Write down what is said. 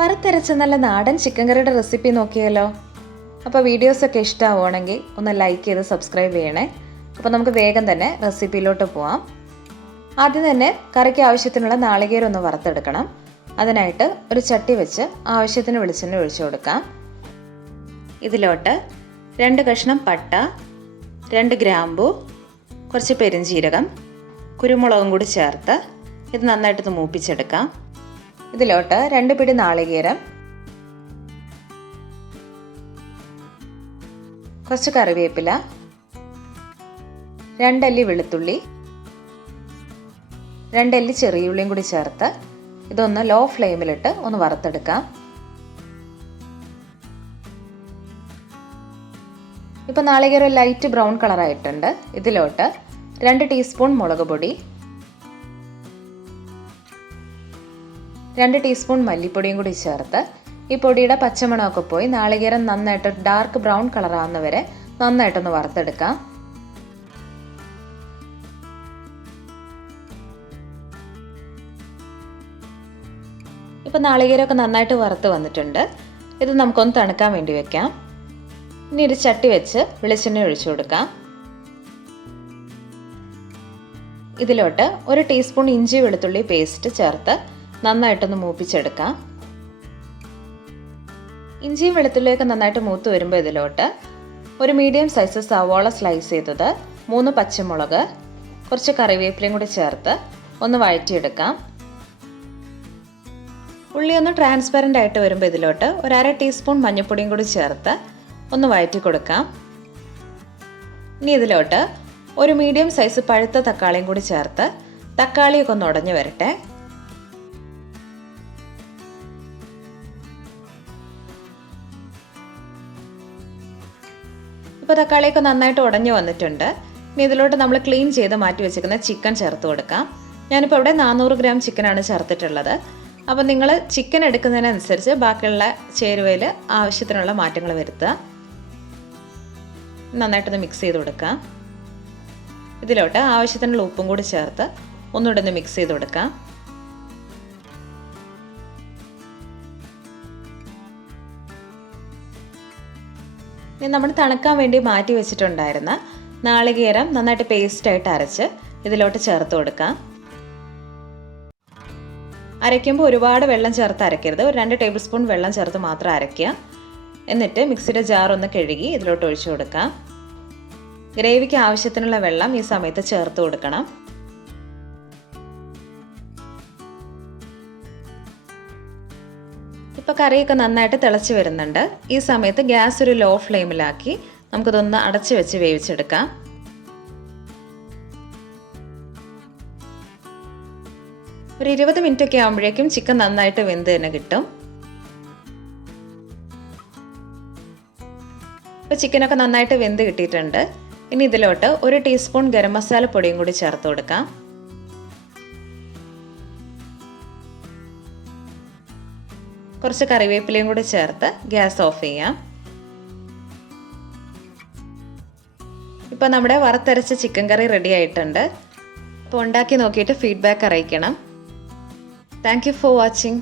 വറുത്തരച്ച നല്ല നാടൻ ചിക്കൻ കറിയുടെ റെസിപ്പി നോക്കിയാലോ? അപ്പോൾ വീഡിയോസൊക്കെ ഇഷ്ടമാവുകയാണെങ്കിൽ ഒന്ന് ലൈക്ക് ചെയ്ത് സബ്സ്ക്രൈബ് ചെയ്യണേ. അപ്പോൾ നമുക്ക് വേഗം തന്നെ റെസിപ്പിയിലോട്ട് പോവാം. ആദ്യം തന്നെ കറിക്ക് ആവശ്യത്തിനുള്ള നാളികേരം ഒന്ന് വറുത്തെടുക്കണം. അതിനായിട്ട് ഒരു ചട്ടി വെച്ച് ആവശ്യത്തിന് വെളിച്ചെണ്ണ ഒഴിച്ചു കൊടുക്കാം. ഇതിലോട്ട് 2 കഷ്ണം പട്ട, 2 ഗ്രാമ്പു, കുറച്ച് പെരുംജീരകം, കുരുമുളകും കൂടി ചേർത്ത് ഇത് നന്നായിട്ടൊന്ന് മൂപ്പിച്ചെടുക്കാം. ഇതിലോട്ട് 2 പിടി നാളികേരം, കുറച്ച് കറിവേപ്പില, 2 അല്ലി വെളുത്തുള്ളി, 2 അല്ലി ചെറിയുള്ളിയും കൂടി ചേർത്ത് ഇതൊന്ന് ലോ ഫ്ലെയിമിലിട്ട് ഒന്ന് വറുത്തെടുക്കാം. ഇപ്പോൾ നാളികേരം ലൈറ്റ് ബ്രൗൺ കളറായിട്ടുണ്ട്. ഇതിലോട്ട് 2 ടീസ്പൂൺ മുളക് പൊടി, 2 ടീസ്പൂൺ മല്ലിപ്പൊടിയും കൂടി ചേർത്ത് ഈ പൊടിയുടെ പച്ചമണമൊക്കെ പോയി നാളികേരം നന്നായിട്ട് ഡാർക്ക് ബ്രൗൺ കളറാവുന്നവരെ നന്നായിട്ടൊന്ന് വറുത്തെടുക്കാം. ഇപ്പോൾ നാളികേരമൊക്കെ നന്നായിട്ട് വറുത്ത് വന്നിട്ടുണ്ട്. ഇത് നമുക്കൊന്ന് തണുക്കാൻ വേണ്ടി വെക്കാം. ഇനി ഒരു ചട്ടി വെച്ച് വെളിച്ചെണ്ണ ഒഴിച്ചു കൊടുക്കാം. ഇതിലോട്ട് 1 ടീസ്പൂൺ ഇഞ്ചി വെളുത്തുള്ളി പേസ്റ്റ് ചേർത്ത് നന്നായിട്ടൊന്ന് മൂപ്പിച്ചെടുക്കാം. ഇഞ്ചിയും വെളുത്തുള്ളിയൊക്കെ നന്നായിട്ട് മൂത്ത് വരുമ്പോൾ ഇതിലോട്ട് ഒരു മീഡിയം സൈസ് സവാള സ്ലൈസ് ചെയ്തത്, 3 പച്ചമുളക്, കുറച്ച് കറിവേപ്പിലയും കൂടി ചേർത്ത് ഒന്ന് വഴറ്റിയെടുക്കാം. ഉള്ളി ഒന്ന് ട്രാൻസ്പെറൻ്റ് ആയിട്ട് വരുമ്പോൾ ഇതിലോട്ട് ഒരു 1/2 ടീസ്പൂൺ മഞ്ഞൾപ്പൊടിയും കൂടി ചേർത്ത് ഒന്ന് വഴറ്റി കൊടുക്കാം. ഇനി ഇതിലോട്ട് ഒരു മീഡിയം സൈസ് പഴുത്ത തക്കാളിയും കൂടി ചേർത്ത് തക്കാളിയൊക്കെ ഒന്ന് ഉടഞ്ഞു വരട്ടെ. ഇപ്പോൾ തക്കാളിയൊക്കെ നന്നായിട്ട് ഉടഞ്ഞു വന്നിട്ടുണ്ട്. ഇനി ഇതിലോട്ട് നമ്മൾ ക്ലീൻ ചെയ്ത് മാറ്റി വെച്ചിരിക്കുന്ന ചിക്കൻ ചേർത്ത് കൊടുക്കാം. ഞാനിപ്പോൾ ഇവിടെ 400 ഗ്രാം ചിക്കനാണ് ചേർത്തിട്ടുള്ളത്. അപ്പോൾ നിങ്ങൾ ചിക്കൻ എടുക്കുന്നതിനനുസരിച്ച് ബാക്കിയുള്ള ചേരുവയിൽ ആവശ്യത്തിനുള്ള മാറ്റങ്ങൾ വരുത്തുക. നന്നായിട്ടൊന്ന് മിക്സ് ചെയ്ത് കൊടുക്കാം. ഇതിലോട്ട് ആവശ്യത്തിനുള്ള ഉപ്പും കൂടി ചേർത്ത് ഒന്നുകൂടെ ഒന്ന് മിക്സ് ചെയ്ത് കൊടുക്കാം. ഇനി നമ്മൾ തണുക്കാൻ വേണ്ടി മാറ്റി വെച്ചിട്ടുണ്ടായിരുന്ന നാളികേരം നന്നായിട്ട് പേസ്റ്റായിട്ട് അരച്ച് ഇതിലോട്ട് ചേർത്ത് കൊടുക്കാം. അരയ്ക്കുമ്പോൾ ഒരുപാട് വെള്ളം ചേർത്ത് അരയ്ക്കരുത്. ഒരു 2 ടേബിൾ സ്പൂൺ വെള്ളം ചേർത്ത് മാത്രം അരയ്ക്കുക. എന്നിട്ട് മിക്സിയുടെ ജാർ ഒന്ന് കഴുകി ഇതിലോട്ട് ഒഴിച്ചു കൊടുക്കാം. ഗ്രേവിക്ക് ആവശ്യത്തിനുള്ള വെള്ളം ഈ സമയത്ത് ചേർത്ത് കൊടുക്കണം. ഇപ്പോൾ കറിയൊക്കെ നന്നായിട്ട് തിളച്ച് വരുന്നുണ്ട്. ഈ സമയത്ത് ഗ്യാസ് ഒരു ലോ ഫ്ലെയിമിലാക്കി നമുക്കിതൊന്ന് അടച്ചു വെച്ച് വേവിച്ചെടുക്കാം. ഒരു 20 മിനിറ്റ് ഒക്കെ ആകുമ്പോഴേക്കും ചിക്കൻ നന്നായിട്ട് വെന്ത് തന്നെ കിട്ടും. ഇപ്പോൾ ചിക്കനൊക്കെ നന്നായിട്ട് വെന്ത് കിട്ടിയിട്ടുണ്ട്. ഇനി ഇതിലോട്ട് 1 ടീസ്പൂൺ ഗരം മസാല പൊടിയും കൂടി ചേർത്ത് കൊടുക്കാം. കുറച്ച് കറിവേപ്പിലയും കൂടി ചേർത്ത് ഗ്യാസ് ഓഫ് ചെയ്യാം. ഇപ്പോൾ നമ്മുടെ വറുത്തരച്ച ചിക്കൻ കറി റെഡി ആയിട്ടുണ്ട്. അപ്പോൾ ഉണ്ടാക്കി നോക്കിയിട്ട് ഫീഡ്ബാക്ക് അറിയിക്കണം. Thank you for watching.